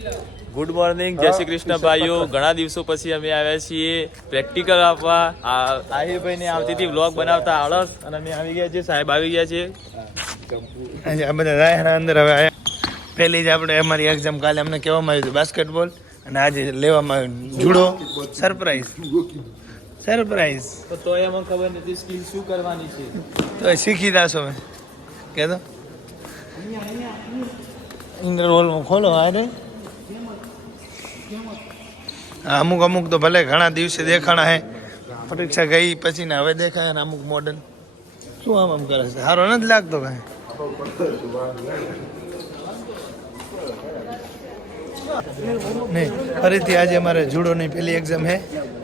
Good morning, જય શ્રી કૃષ્ણ ભાઈઓ. ઘણા દિવસો પછી અમે આવ્યા છીએ પ્રેક્ટિકલ આપવા. આહિરભાઈ ને આવતી હતી વ્લોગ બનાવતા આળસ, અને અમે આવી ગયા છીએ. સાહેબ આવી ગયા છે. બધા રાયના અંદર હવે આવ્યા. પહેલી જ આપણે અમારી એક્ઝામ કાલે અમને કહેવામાં આવ્યું હતું બાસ્કેટબોલ, અને આજે લેવામાં આવ્યું જુડો. સરપ્રાઈઝ તો એમાં ખબર નથી સ્કિલ શું કરવાની છે. તો શીખી જાશો મેં કહેતો ઇન્ટરવોલમાં ખોલો. અરે અમુક અમુક તો ભલે ઘણા દિવસે દેખાણા હે, પરીક્ષા ગઈ પછી ને હવે દેખાય ને અમુક મોડર્ન. શું આમ કરે છે? સારો નથી લાગતો કાંઈ. નહીં, ફરીથી આજે અમારે જુડોની પહેલી એક્ઝામ છે,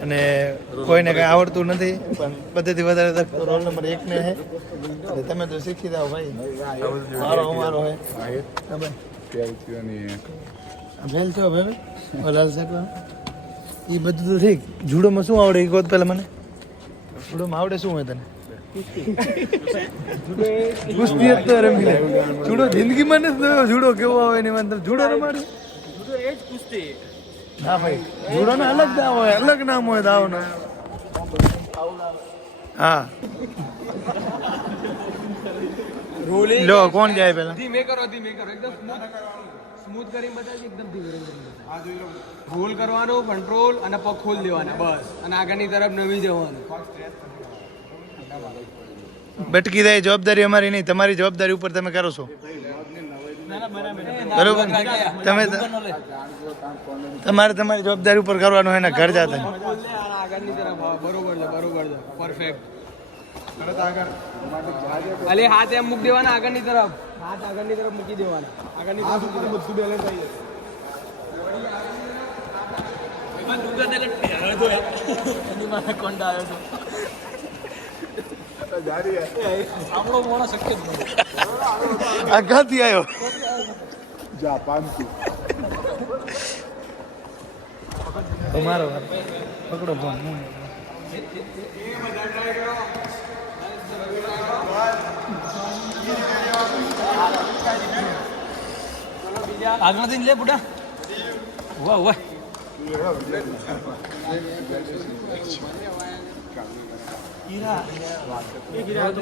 અને કોઈને કાંઈ આવડતું નથી, પણ બધેથી વધારે રોલ નંબર 1 ને છે. તમે તો શીખી જાઓ ભાઈ, મારો અમારો હે ખબર. ફેલ થયો ભાઈ લાલ સાહેબ. એ બધું તો ઠીક, જુડોમાં શું આવડે એ કહો પહેલાં મને. જુડોમાં આવડે શું હોય તને? કુસ્તી જ તો રમી લે. જુડો જિંદગીમાં નથી જોયો જુડો કેવો આવે એની વાત. જુડો રમાડે ના ભાઈ, જુડો ને અલગ દાવ હોય, અલગ નામ હોય દાવ નો. હા લો કોણ જાય પેલા? ધીમે કરો એકદમ સ્મૂથ કરી બતાવી, એકદમ ધીમે. આ જોઈ લો, રોલ કરવાનો, કંટ્રોલ અને પગ ખોલ દેવાના બસ, અને આગળની તરફ નવી જવાનું. બટકી દે જવાબદારી અમારી નહીં, તમારી જવાબદારી ઉપર તમે કરો છો બરોબર. તમે તમારે તમારી જવાબદારી ઉપર કરવાનું હોય ને ઘર જાતા. આગળની તરફ બરોબર છે પરફેક્ટ. અલે હાથ એમ મૂકી દેવાના આગળની તરફ, હાથ આગળની તરફ મૂકી દેવાના. આગળની તરફ બધું બેલેન્સ થઈ જાય. આઘાથી આવ્યો જાપાનથી. તમારો પકડો ફોન. આગળથી લે બુડા. વાહ વાહ,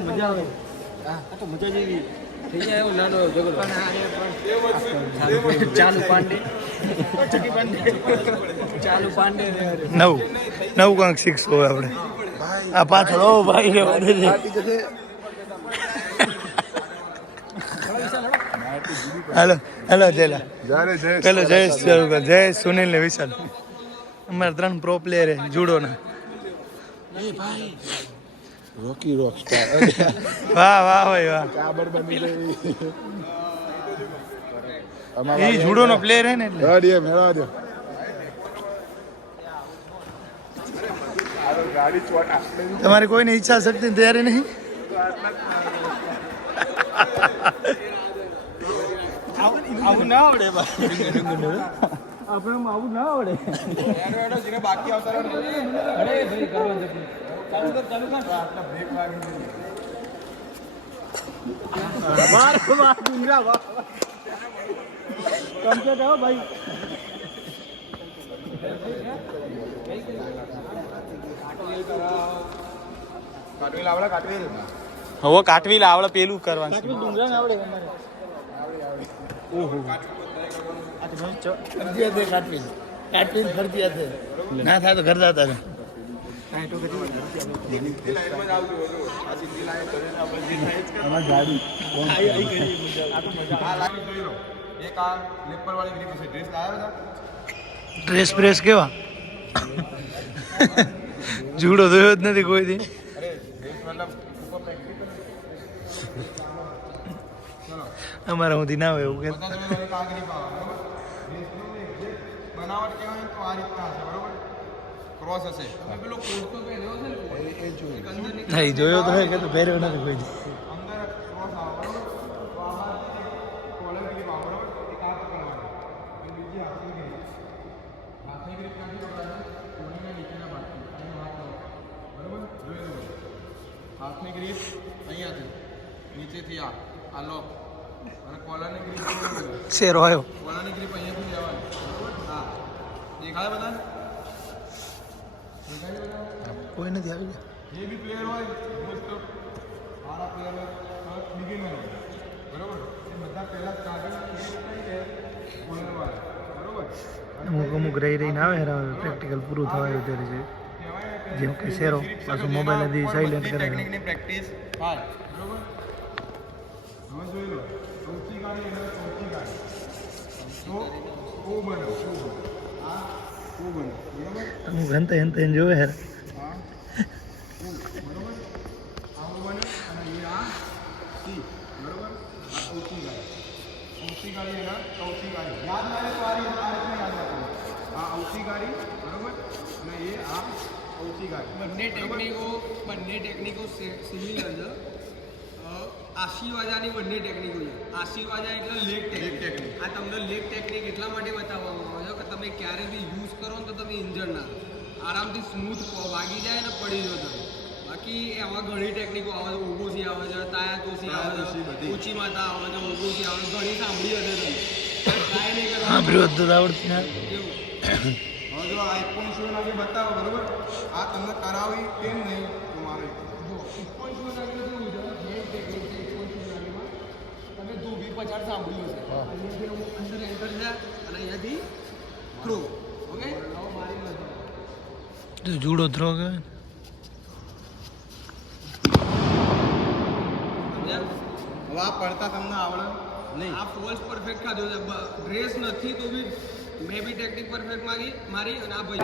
મજા આવે. તો મજા જેવી થઈ જાય એવો નાનો ઝઘડો. ચાલુ પાંડે 9 કંઈક 6 હોય આપણે. આ પાછળ ઓ ભાઈ રે હેલો હેલો જેલા પેલો જયેશ ચાલુ કર. જયેશ, સુનિલ ને વિશાલ અમારા 3 પ્રો પ્લેયર હે જુડોના. રોકી રોક સ્ટાર. વાહ વાહ ભાઈ વાહ. એ જુડો નો પ્લેયર હે ને એટલે. તમારી કોઈની ઈચ્છા શક્તિ તૈયારી નહીં? આવું ના આવડે આપણે આવું ના આવડે. બાકી આવતા અરે ભાઈ કરવાનું ચાલુ કર આટલા બ્રેક વાગી માર ડુંગરા વાહ કમ્પ્લીટ આવો ભાઈ. કાટવીલ આવડે હવે કાટવીલ આવડે પેલું કરવાનું. ડુંગરા ને આવડે અમારે. ઓહો કાટવીલ ફરજિયાત છે, ના થાય તો ઘર જતા રહે. ડ્રેસ પ્રેસ કેવા જુડો જોયો જ નથી કોઈ દી. અમારા સુધી ના હોય એવું કે બનાવટ કેવાય તો આ રીતના હશે બરોબર. ક્રોસ હશે. તમે પેલો કોટ તો પહેર્યો છે ને, એ જોયો તો હોય કે તો પહેર્યો નથી કોઈ દી. અંદર ક્રોસ આવે બરોબર. તો આ કોલર ક્લિપ આવે બરોબર. એક આ પકડવાની અને બીજી હાથની ગ્રીપ. હાથની ગ્રીપ ક્યાંથી પકડાશે? કોણીના નીચેના ભાગથી. અહીં હાથ લાવો બરોબર. જોઈ લો હાથની ગ્રીપ અહીંયાથી નીચેથી આ લોક, અને કોલરની ગ્રીપ શેરો આવ્યો. કોલરની ગ્રીપ અહીંયાથી લેવાની. દેખાય બધા કોઈ નથી આવી ગયા. જે બી પ્લેયર હોય મોસ્ટ ઓફ સારા પ્લેયર હોય બિગિનર બરોબર એ બધા પહેલાં સ્ટાર્ટિંગ બોલરવાળા બરોબર અમુક રહીને આવે પ્રેક્ટિકલ પૂરું થવાયું ત્યારે છે. જેમ કે શેરો પાછું મોબાઈલ હતી સાયલેન્ટ કરે. ટેકનિકની પ્રેક્ટિસ થાય બરોબર હવે જોઈ લો સૌથી ગાડી એટલે સૌથી ગાડી તો ઓ બને આ ઓ બને બરોબર અમુક હંતે હંતે જોવે હેર. હા બરોબર આવું બને અને એ આ સી બરોબર આ સૌથી ગાડી એના સૌથી ગાડી યાદ ના રહે તો આ રીતના યાદ રાખો આ સૌથી ગાડી બરોબર અને એ આ સૌથી ગાડી બંને ટેકનિકો સિમિલર છે. આશીર્વાજાની બંને ટેકનિકો છે. આશીર્વાજા એટલે લેગ ટેકનિક. આ તમને લેગ ટેકનિક એટલા માટે બતાવવામાં આવે છે કે તમે ક્યારે બી યુઝ કરો ને તો તમે ઇન્જર ના થાઓ. આરામથી સ્મૂથ વાગી જાય ને પડી જાઓ તમે. બાકી એમાં ઘણી ટેકનિકો આવે છે. ઓગોસી આવે છે, તાયા તોસી આવે છે, ઊંચી માતા આવે છે, ઓગોસી આવે છે. ઘણી સાંભળી હશે તમે. ટ્રાય નહીં કરવા સાંભળ્યું હતું તો આવડતું ના. કેવું હવે જો આ 1.0 નાખી બતાવો બરોબર આ તમને કરાવી કેમ નહીં તમારે જો 1.0 નાખેલું કેવું છે મેઇન ટેકનિક છે 1.0 નાખીમાં તમે ધોબી પછાડ સાંભળ્યું છે અહીંયાથી અમુક અંદર એન્ટર છે અને અહીંયાથી થ્રો ઓકે હવે મારી નથી જુડો થ્રો કે સમજ્યા? હવે આ પડતા તમને આવડે નહીં આ ફોલ્સ પરફેક્ટ ખાધો છે ડ્રેસ નથી તો બી મેં બી ટેકનિક પરફેક્ટ મારી અને આ ભાઈ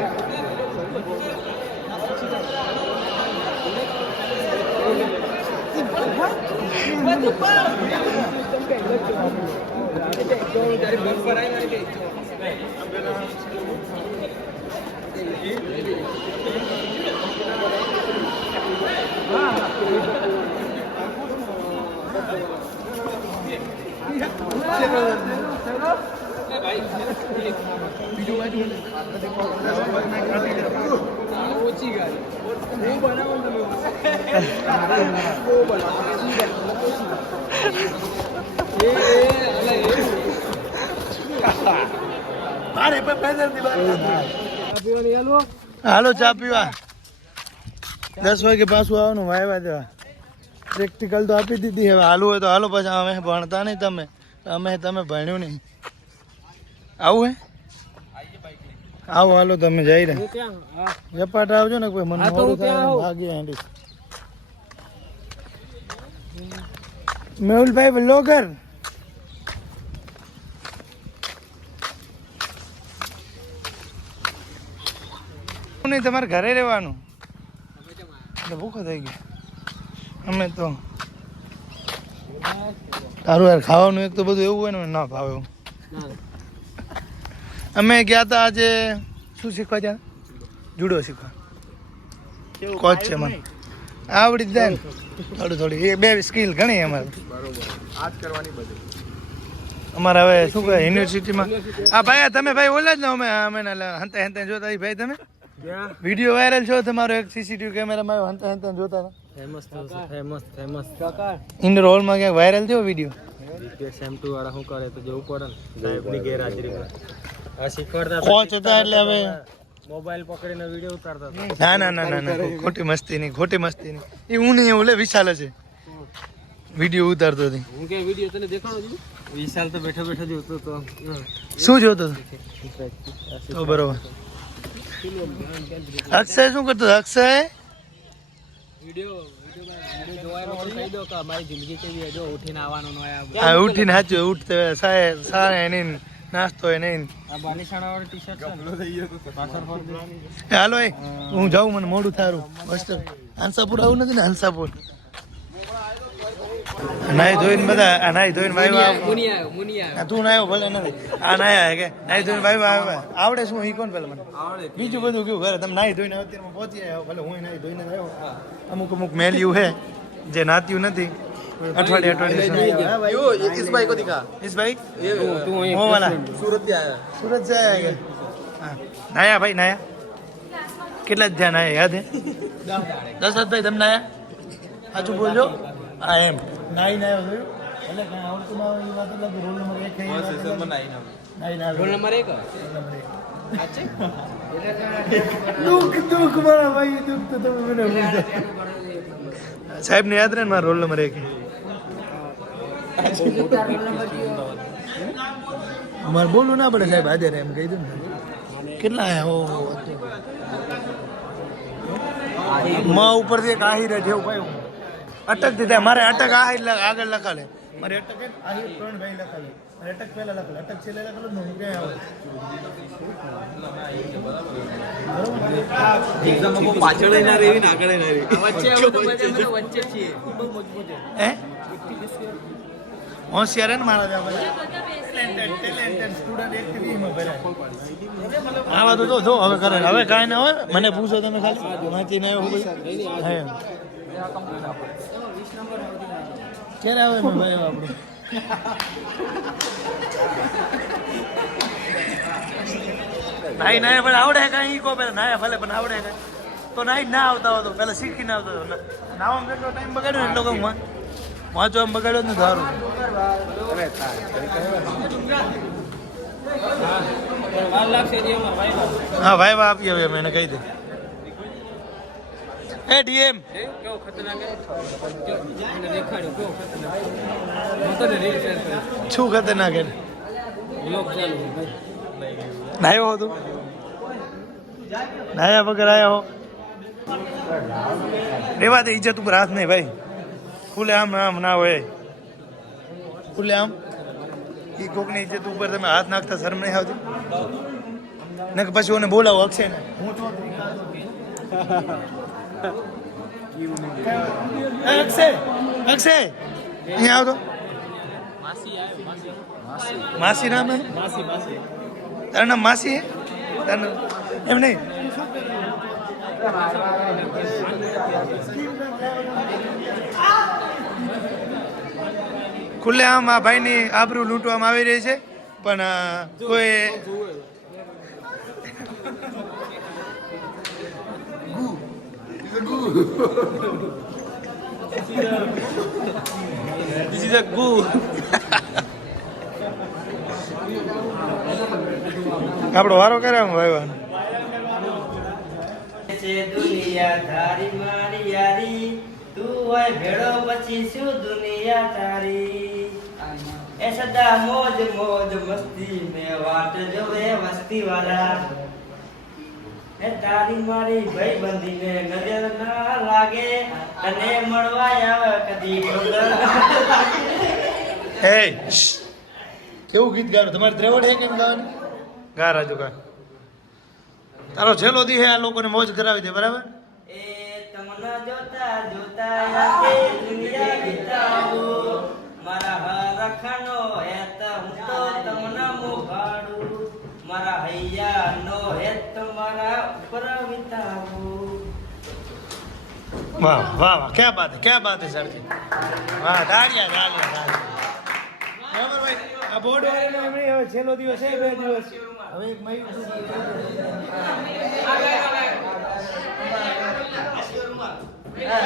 ઓછી ગાડી હું બનાવો ને તમે હાલો ચા પીવા 10 વાગે પાછું આવવાનું વાયવા દેવા. પ્રેક્ટિકલ તો આપી દીધી. હવે હાલું હોય તો હાલો. પછી અમે ભણતા નહીં તમે ભણ્યું નહીં. આવું હે આવો હાલો તમે જઈ રહ્યા ઝપાટ આવજો ને કોઈ મને મોડું થાય ભાગી હેન્ડી. મેહુલભાઈ બ્લોગર નહીં તમારે ઘરે રહેવાનું. ભૂખો થઈ ગયો અમે તો. તારું યાર ખાવાનું એક તો બધું એવું હોય ને ના ભાવે એવું. અમે ગયા હતા આજે શું શીખવા ત્યાં જુડો શીખવા. કોચ છે મને આવડી જ જાય ને થોડી એ બે સ્કિલ ઘણી અમારે આજ કરવાની બધી અમારે હવે શું કહે યુનિવર્સિટીમાં. હા ભાઈ તમે ભાઈ ઓલા જ ને અમે હંતે હંતે જોતા ભાઈ તમે વિડીયો વાયરલ છો તમારો એક સીસીટીવી કેમેરામાં હંતે હંતે જોતા હતા. ઇન્ડોર હોલમાં ક્યાંક વાયરલ થયો વિડીયો. કોચ હતા એટલે હવે મોબાઈલ પકડીને વિડીયો ઉતારતા ના ખોટી મસ્તી નહીં એ હું નહીં એવું લે વિશાલ છે વિડીયો ઉતારતો હતી. હું કે વિડીયો તને દેખાડો છું વિશાલ તો બેઠો જોતો તો શું જોતો તો બરોબર. અક્ષય શું કરતો અક્ષય વિડીયો જોવાનો કહી દો કે અમારી જિંદગી કેવી છે જો ઉઠીને આવવાનું ન હોય હા ઉઠીને સાચું ઉઠતે સારે એની નાસ્તો એ નહીં. આ બાલીશાણા વાળો ટી-શર્ટ છે પાછળ ફોર દે હાલો એ હું જાઉં મને મોડું થારું બસ હંસાપુર આવું નથી ને હંસાપુર નાઈ ધોઈને બધા નાઈ ધોઈને વાયવા તું નાયો ભલે નથી આ નાયા કે નાઈ ધોઈને વાયવા આવડે શું ઈ કોણ પેલા મને બીજું બધું કેવું ઘરે તમે નાઈ ધોઈને અત્યારમાં પહોંચી આવ્યો ભલે હું નાઈ ધોઈને આવ્યો. અમુક મેલ્યું છે જે નાત્યું નથી अठवाडिये इस भाई को दिखा इस भाई वो वाला सूरत से आया सूरत से आया हाँ नाया भाई नाया કેટલા ધ્યાન આયા યાદ હે 10 ભાઈ તમને આયા સાચું બોલજો આ એમ નાઈ નાયો થયો એટલે કઈ આવડતું ના હોય એ વાત અલગ રોલ નંબર 1 થઈ નાઈ ના રોલ નંબર 1 દુઃખ મારા ભાઈ દુઃખ તો તમે મને ભૂલતા. સાહેબ ને યાદ રહે ને મારો રોલ નંબર 1 મારે બોલવું ના પડે સાહેબ હાજર એમ કહી દઉં ને કેટલા આયા માં ઉપરથી એક આહિર જ એવું ભાઈ અટક દીધા મારે અટક આહિર આગળ લખાલે મારે અટક આહિર 3 ભાઈ લખાલે મારે અટક પહેલા લખાલે અટક છેલ્લે લખાલે ને હું ક્યાં આવે પાછળ ના રેવી ને આગળ ના રેવી હે હોશિયાર ને મારા જેવા બધા ટેલેન્ટેડ સ્ટુડન્ટ એક્ટિવિટીમાં ભરાય આવા તો જો હવે કરે હવે કાંઈ ના હોય મને પૂછો તમે ખાલી વાંચીને આવ્યો હે ક્યારે આવે મેં ભાઈ આપણું નાઈ નાય પણ આવડે કાંઈ ઈ કો પેલા નાય ભલે પણ આવડે કાંઈ તો નાઈ ના આવતા હોય તો પેલા શીખીને આવતો હતો નાવામાં કેટલો ટાઈમ બગાડ્યો એટલો કહું વાંચો આમ બગાડ્યો ને સારું હા ભાઈ આપીએ હવે એને કહી દે એ ડીએમ શું ખતરનાક હે નાયો હો તું નાયા વગર આયા હો રેવા દે ઇજ્જત ઉપર હાથ નહીં ભાઈ ખુલે આમ ના હોય ખુલે આમ એ કોકની ઇજ્જત ઉપર તમે હાથ નાખતા શરમ નહીં આવતી ને કે પછી ઓને બોલાવો અક્ષય ને હું અક્ષય અક્ષય અહીંયા આવતો માસી નામ તારું નામ માસી હે તારું એમ નહીં ખુલ્લે આમ આ ભાઈની આબરૂ લૂંટવામાં આવી રહી છે પણ કોઈ This is a goo. આપણો વારો કરે ભાઈ દુનિયા તારી મારી યારી તું હોય ભેળો પછી શું દુનિયા તારી એ સદા મોજ મોજ મસ્તી મે વાટ જોવે વસ્તી વાળા એ તારી મારી ભાઈબંધી ને નજર ના લાગે તને મળવા આવે કદી હે કેવું ગીત ગાવાનું તમારે ત્રેવડ હે કેમ ગાવાનું ગા રાજુ ગા તારો છેલ્લો દી હે આ લોકોને મોજ કરાવી દે બરાબર એ તમને જોતા જોતા આખી દુનિયા વિતાવો મારા હરખનો હેત હું તો તમને મોભાડું મારા હૈયાનો હેત તમારા ઉપર વિતાવો વાહ વાહ વાહ ક્યાં બાત હે સરજી વાહ તાળિયા બરાબર ભાઈ આ બોર્ડ વાળાનો એમની હવે છેલ્લો દિવસ છે 2 દિવસ હવે એક મયુર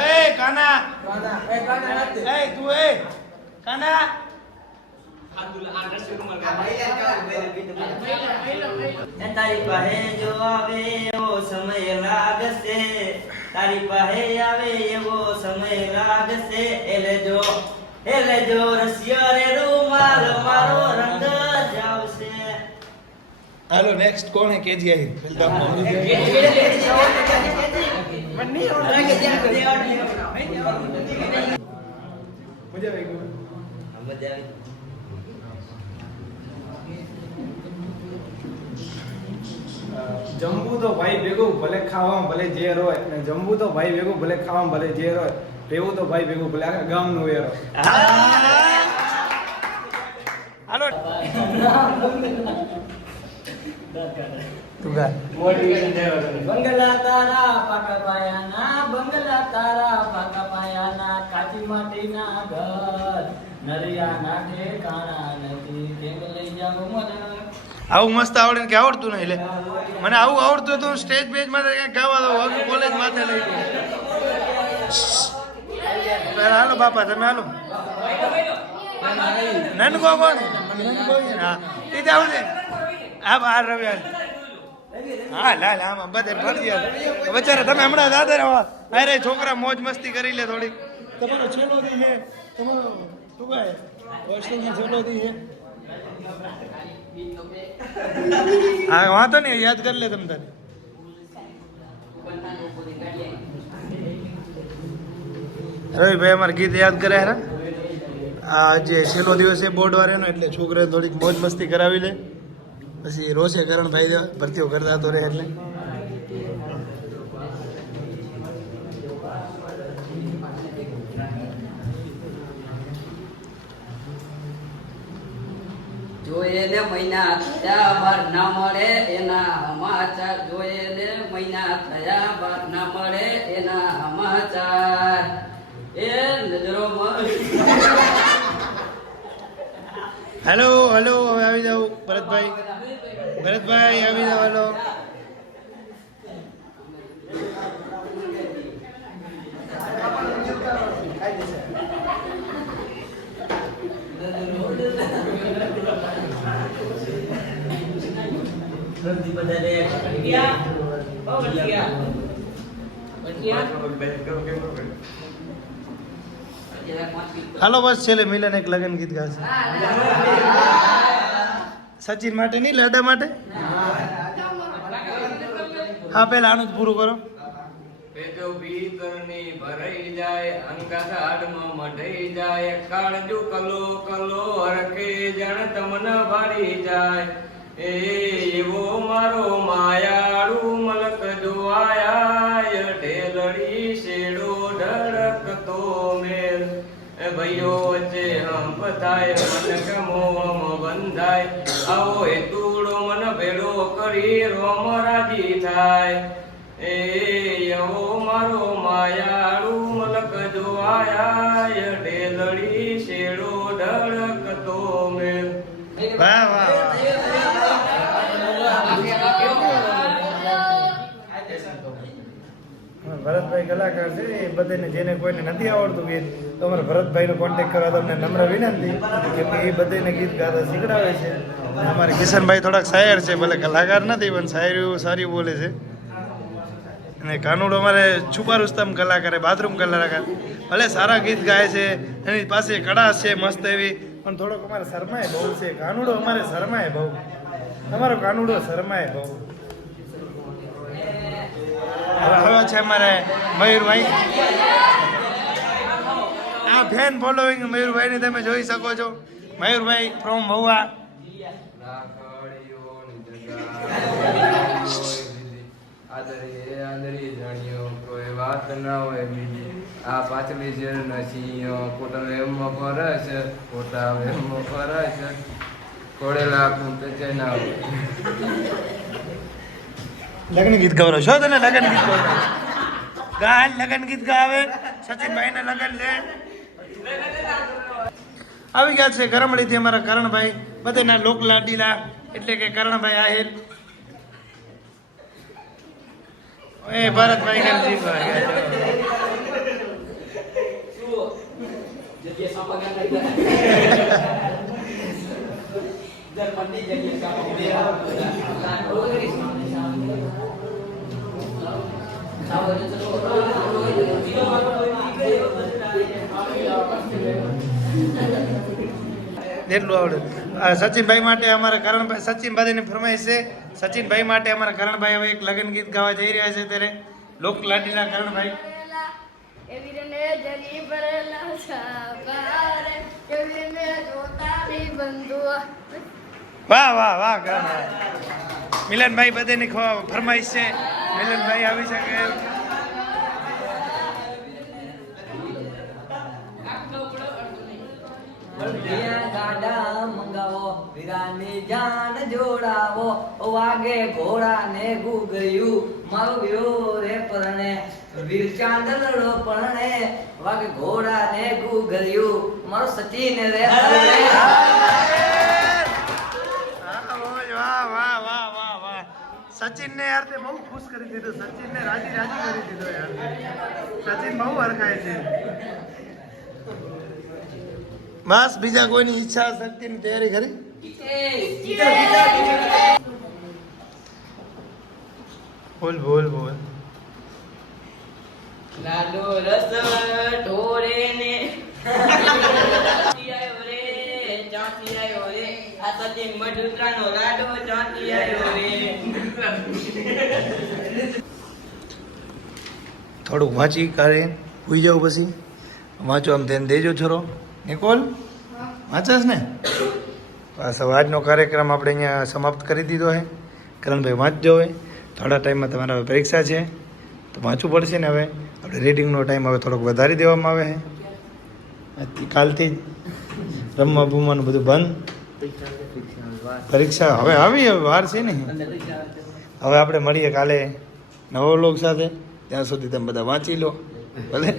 એ કાના એ તું એ કાના તારી પાસે જો આવે એવો સમય લાગશે તારી પાસે આવે એવો સમય લાગશે એટલે જો રસિયો રે રૂમાલ મારો રંગ જાવશે હાલો નેક્સ્ટ કોણ હે કેજીઆઈ મજા આવી જમવું તો ભાઈ ભેગું ભલે ખાવામાં ભલે ઝેર હોય અને જમવું તો ભાઈ ભેગું ભલે ખાવામાં ભલે ઝેર હોય રહેવું તો ભાઈ ભેગું ભલે આખા ગામનું વેર હોય હાલો તું ગા બંગલા તારા પાકા પાયાના કાચી માટીના ઘર નરિયા નાખે કાણા નથી કેમ લઈ જાવ મને આવું મસ્ત આવડે ને કે આવડતું નહીં લે મને આવું આવડતું હતું સ્ટેજ પેજ માં ક્યાંક ગાવા દો હવે કોલેજ માથે લઈ ગયો હાલો બાપા તમે હાલો નનકો કોણ હા એ આવડે આ બાર રવિ હાલ હા લા લા આમાં બધે ફરજિયાત બચારા તમે હમણાં દાદા અરે છોકરા મોજ મસ્તી કરી લે થોડી તમારો છેલ્લો દી હે તમારો શું કહે હોસ્ટેલનો છેલ્લો દી હે હા વાંધો નહીં યાદ કરી લે તમ તારે રવિભાઈ અમારે ગીત યાદ કરે હે આ જે છેલ્લો દિવસ છે બોર્ડ વાળાનો એટલે છોકરાએ થોડીક મોજ મસ્તી કરાવી લે પછી રોષે કરણભાઈ ભરતીઓ કરતા તો રહે એટલે જોઈએ ને મહિના થયા બાર ના મળે એના સમાચાર જોઈએ ને મહિના થયા બાર ના મળે એના સમાચાર એ નજરો હેલો હેલો હવે આવી જાવ ભરતભાઈ આવી જાવ હેલો હાલો બસ છેલ્લે મિલન એક લગન ગીત ગાશે સચિન માટે નહીં લાડા માટે હા પેલા આનું જ પૂરું કરો પેજો ભીતરની ભરાઈ જાય અંગા હાડમાં મઢઈ જાય કાળજુ કલો કલો હરખે જણ તમને ભાડી જાય એ એવો મારો માયાળુ મલક જોવાયા ઢેલડી શેડો ઢળકતો મેલ એ ભાઈઓ વચ્ચે હંપ થાય મન કમોમ બંધાય આવો હેતુડો મન ભેડો કરી રોમ રાજી થાય એ એવો મારો માયાળુ મલક જોવાયા ઢેલડી શેડો ઢળકતો મેલ વાહ વાહ ભરતભાઈ કલાકાર છે એ બધાને જેને કોઈને નથી આવડતું ગીત તો અમારે ભરતભાઈનો કોન્ટેક્ટ કરવા તમને નમ્ર વિનંતી કેમ કે એ બધાને ગીત ગાતા શીખડાવે છે અને અમારે કિશનભાઈ થોડાક શાયર છે ભલે કલાકાર નથી પણ શાયરીઓ સારી બોલે છે અને કાનુડો અમારે છુપા રુસ્તમ કલાકાર બાથરૂમ કલાકાર ભલે સારા ગીત ગાય છે એની પાસે કળા છે મસ્ત એવી પણ થોડોક અમારે શરમાય બહુ છે કાનુડો અમારે શરમાય બહુ તમારો કાનુડો શરમાય બહુ હવે છે અમારે મયુરભાઈ આ ફેન ફોલોઈંગ મયુરભાઈની તમે જોઈ શકો છો મયુરભાઈ ફ્રોમ મહુવા આદરી જાણ્યો કોઈ વાત ના હોય બીજી આ પાછલી છે નથી ખોટા વેમમાં ફરસ ખોટા વેમમાં ફરસ ખોડેલા કુંતે છે ના હોય લગ્ન ગીત ગવરો છો તને લગ્ન ગીત ગવરો ગાય લગ્ન ગીત ગાવે સચિનભાઈ ને લગ્ન છે આવી ગયા છે કરમડીથી અમારા કરણભાઈ બધાના લોક લાડીલા એટલે કે કરણભાઈ આહિર એ ભરતભાઈ ગંજીભાઈ એટલું આવડે સચિનભાઈ માટે અમારા કરણભાઈ સચિનભાઈની ફરમાઈશ છે સચિનભાઈ માટે અમારા કરણભાઈ હવે એક લગ્ન ગીત ગાવા જઈ રહ્યા છે ત્યારે લોક લાડીલા કરણભાઈ વાહ વાહ વાહ કરણભાઈ મિલનભાઈ બધાની ફરમાઈશ છે મિલનભાઈ આવી શકે ગાડા મંગાવો વીરાની જાન જોડાવો વાગે ઘોડા ને ગુગર્યું મારું વ્યો રે પરણે વીર ચાંદલડો પરણે વાગે ઘોડા ને ગુગર્યું મારું સચિન રે પરણે સચિન ને યાર તે બહુ ખુશ કરી દીધો સચિન ને રાજી કરી દીધો યાર સચિન બહુ હરખાય છે બસ બીજા કોઈની ઈચ્છા શક્તિની તૈયારી કરી બોલ બોલ બોલ. લાડો રસ ઢોરે ને ચાંચી આયો રે ચાંચી આયો રે આ સતી મઢુત્રાનો લાડો ચાંચી આયો રે. થોડુંક વાંચી કરીને સુઈ જાવ પછી વાંચો આમ ધ્યાન દેજો છોરો. નિકોલ વાંચસ ને? બસ હવે આજનો કાર્યક્રમ આપણે અહીંયા સમાપ્ત કરી દીધો છે. કરણભાઈ વાંચજો હવે, થોડા ટાઈમમાં તમારા હવે પરીક્ષા છે તો વાંચવું પડશે ને. હવે આપણે રીડિંગનો ટાઈમ હવે થોડોક વધારી દેવામાં આવે છે. આજથી કાલથી જ રમવા બમવાનું બધું બંધ. પરીક્ષા હવે આવી, હવે વાર છે ને. હવે આપણે મળીએ કાલે નવો લોક સાથે. ત્યાં સુધી તમે બધા વાંચી લો ભલે.